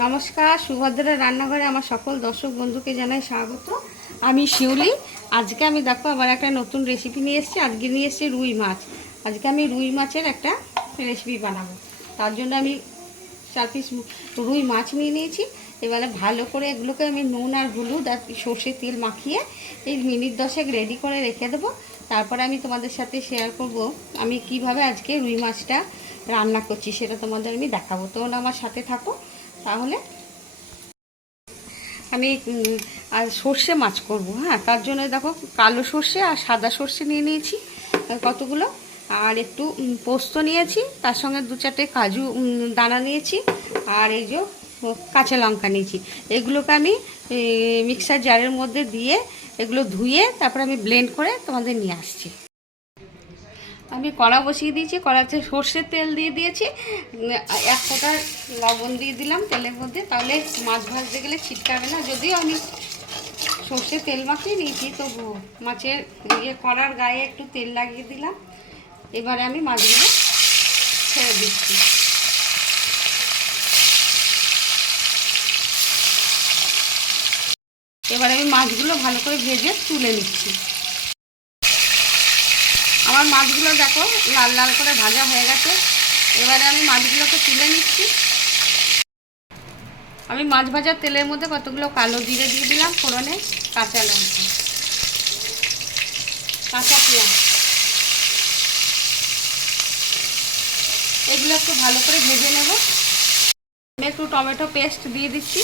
নমস্কার, সুভদ্রা রান্নাঘরে আমার সকল দর্শক বন্ধুকে জানাই স্বাগত। আমি শিউলি। আজকে আমি দেখো আবার একটা নতুন রেসিপি নিয়ে এসেছি। আজকে নিয়ে এসেছি রুই মাছ। আজকে আমি রুই মাছের একটা রেসিপি বানাবো। তার জন্য আমি 4 পিস রুই মাছ নিয়ে নিয়েছি। এবারে ভালো করে এগুলোকে আমি নুন আর হলুদ আর সর্ষের তেল মাখিয়ে এই মিনিট 10 রেডি করে রেখে দেবো। তারপরে আমি তোমাদের সাথে শেয়ার করব আমি কিভাবে আজকে রুই মাছটা রান্না করছি, সেটা তোমাদের আমি দেখাবো। তোমরা আমার সাথে থাকো। তাহলে আমি আর সর্ষে মাছ করব। হ্যাঁ, তার জন্য দেখো কালো সর্ষে আর সাদা সর্ষে নিয়ে নিয়েছি কতগুলো, আর একটু পোস্ত নিয়েছি, তার সঙ্গে 2-4টে কাজু দানা নিয়েছি, আর এই যে কাঁচা লঙ্কা নিয়েছি। এগুলোকে আমি মিক্সার জারের মধ্যে দিয়ে এগুলো ধুয়ে তারপরে আমি ব্লেন্ড করে তোমাদের নিয়ে আসছি। আমি কড়া বসিয়ে দিয়েছি, কড়াতে সর্ষের তেল দিয়ে দিয়েছি, 1 ফোঁটা লবণ দিয়ে দিলাম তেলের মধ্যে, তাহলে মাছ ভাজতে গেলে ছিটকাবে না। যদিও আমি সর্ষের তেল মাখিয়ে নিয়েছি, তবু মাছের কড়ার গায়ে একটু তেল লাগিয়ে দিলাম। এবারে আমি মাছগুলো ছেড়ে দিচ্ছি। এবারে আমি মাছগুলো ভালো করে ভেজে তুলে নিচ্ছি। আমার মাছগুলো দেখো লাল লাল করে ভাজা হয়ে গেছে। এবারে আমি মাছগুলোকে তুলে নিচ্ছি। আমি মাছ ভাজার তেলের মধ্যে কতগুলো কালো জিরে দিয়ে দিলাম ফোড়নে, কাঁচা লঙ্কা, কাঁচা পেঁয়াজ, এগুলো একটু ভালো করে ভেজে নেব। আমি একটু টমেটো পেস্ট দিয়ে দিচ্ছি।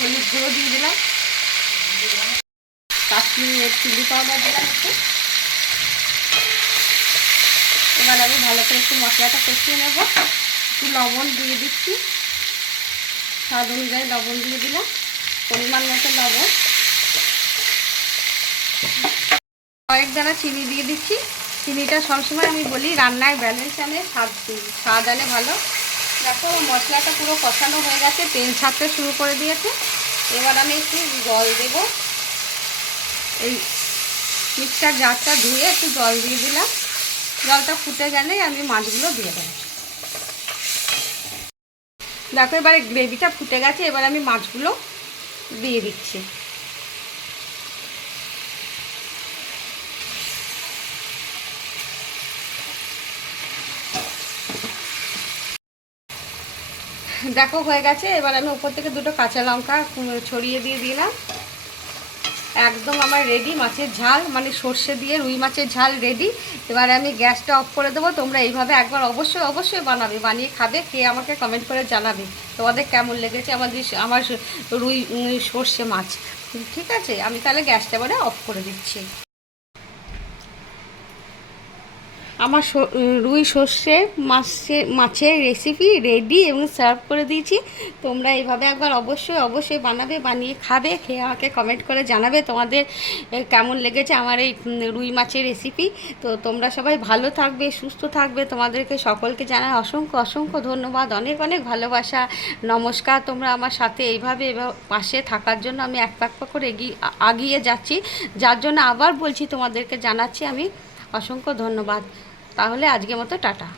হলুদ গুঁড়ো দিয়ে দিলাম, কাশ্মীরি চিলি পাউডার দিলাম একটু। এবার আমি ভালো করে একটু মশলাটা কষিয়ে নেব। একটু লবণ দিয়ে দিচ্ছি, স্বাদ অনুযায়ী লবণ দিয়ে দিলাম, পরিমাণ মতো লবণ। কয়েক দানা চিনি দিয়ে দিচ্ছি। চিনিটা সবসময় আমি বলি রান্নায় ব্যালেন্স আনে, স্বাদ আনে ভালো। দেখো মশলাটা পুরো কষানো হয়ে গেছে, তেল ছাড়তে শুরু করে দিয়েছে। এবার আমি একটু জল দেব। এই মিক্সার জারটা ধুয়ে একটু জল দিয়ে দিলাম। জলটা ফুটে গেলেই আমি মাছগুলো দিয়ে দেবো। দেখো এবারে গ্রেভিটা ফুটে গেছে, এবার আমি মাছগুলো দিয়ে দিচ্ছি। দেখো হয়ে গেছে। এবার আমি উপর থেকে 2টো কাঁচা লঙ্কা ছড়িয়ে দিয়ে দিলাম। একদম আমার রেডি মাছের ঝাল, মানে সর্ষে দিয়ে রুই মাছের ঝাল রেডি। এবার আমি গ্যাসটা অফ করে দেবো। তোমরা এইভাবে একবার অবশ্যই অবশ্যই বানাবে, বানিয়ে খাবে, খেয়ে আমাকে কমেন্ট করে জানাবে তোমাদের কেমন লেগেছে আমার রুই সর্ষে মাছ। ঠিক আছে, আমি তাহলে গ্যাসটা এবারে অফ করে দিচ্ছি। আমার রুই সর্ষে মাছের রেসিপি রেডি এবং সার্ভ করে দিয়েছি। তোমরা এইভাবে একবার অবশ্যই অবশ্যই বানাবে, বানিয়ে খাবে, খেয়ে আমাকে কমেন্ট করে জানাবে তোমাদের কেমন লেগেছে আমার এই রুই মাছের রেসিপি। তো তোমরা সবাই ভালো থাকবে, সুস্থ থাকবে। তোমাদেরকে সকলকে জানাই অসংখ্য অসংখ্য ধন্যবাদ, অনেক অনেক ভালোবাসা, নমস্কার। তোমরা আমার সাথে এইভাবে পাশে থাকার জন্য আমি এক পাক করে এগিয়ে যাচ্ছি, যার জন্য আবার বলছি তোমাদেরকে জানাচ্ছি আমি অসংখ্য ধন্যবাদ। তাহলে আজকের মতো টাটা।